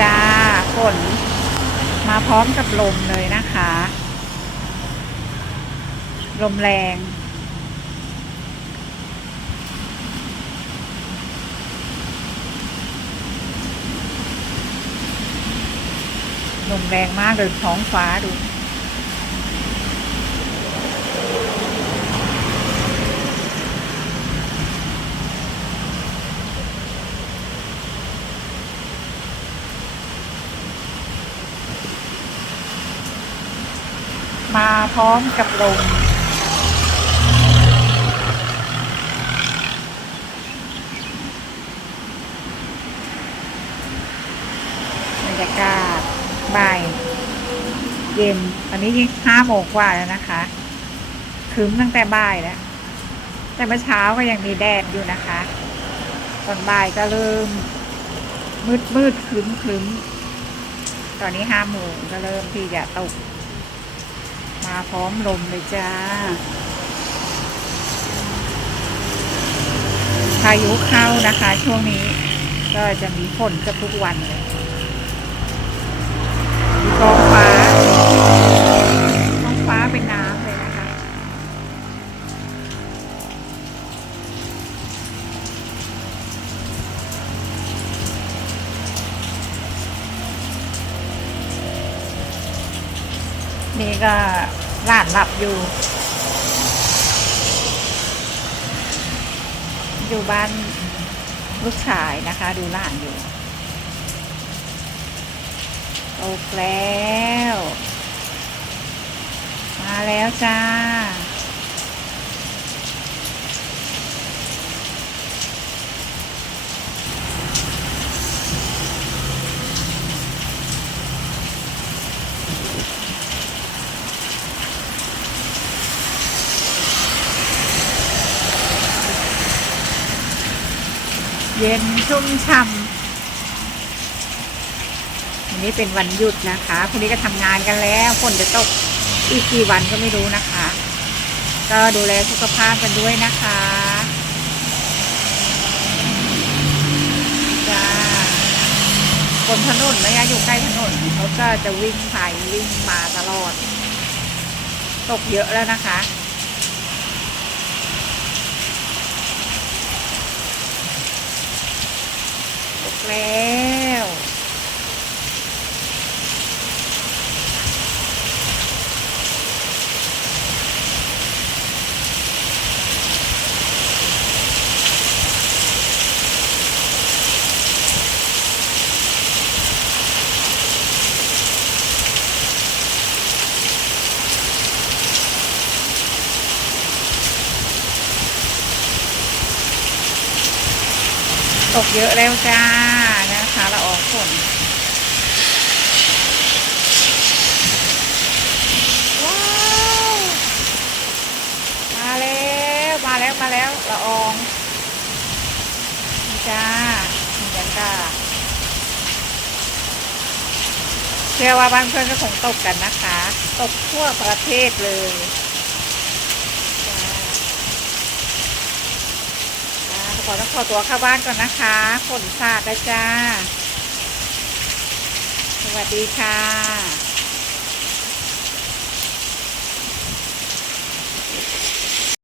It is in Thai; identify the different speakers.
Speaker 1: จ้าฝนมาพร้อมกับลมเลยนะคะ ลมแรง ลมแรงมากเลยท้องฟ้าดู พร้อมกับลมบรรยากาศบ่ายเย็นตอนนี้ยิ่งห้าโมงกว่าแล้วนะคะคึ้มตั้งแต่บ่ายแล้ว แต่เมื่อเช้าก็ยังมีแดดอยู่นะคะ ตอนบ่ายก็เริ่ม มืดมืดคึ้มคึ้มตอนนี้ห้าโมงก็เริ่มที่จะตก มาพร้อมลมเลยจ้า พายุเข้านะคะช่วงนี้ก็จะมีฝนกับทุกวันเลยท้องฟ้าท้องฟ้าเป็นน้ำเลยนะคะ นี่ก็ หลานหลับอยู่ อยู่บ้านลูกชายนะคะ ดูหลานอยู่โตแล้ว มาแล้วจ้า เย็นชุ่มช่ำวันนี้เป็นวันหยุดนะคะพรุ่งนี้ก็ทำงานกันแล้วฝนจะตกอีกกี่วันก็ไม่รู้นะคะ ก็ดูแลสุขภาพกันด้วยนะคะจ้าบนถนนนะคะอยู่ใกล้ถนนเขาก็จะวิ่งไปวิ่งมาตลอด ตกเยอะแล้วนะคะ แล้ว ตกเยอะแล้วจ้านะคะละอองฝนว้าวมาแล้วมาแล้วมาแล้วละอองนี่จ้าบรรยากาเชื่อว่าบ้านเพื่อนก็คงตกกันนะคะ ตกทั่วประเทศเลยจ้า จ้า ขอต้องขอตัวเข้าบ้านก่อนนะคะฝนสาดนะจ้า สวัสดีค่ะ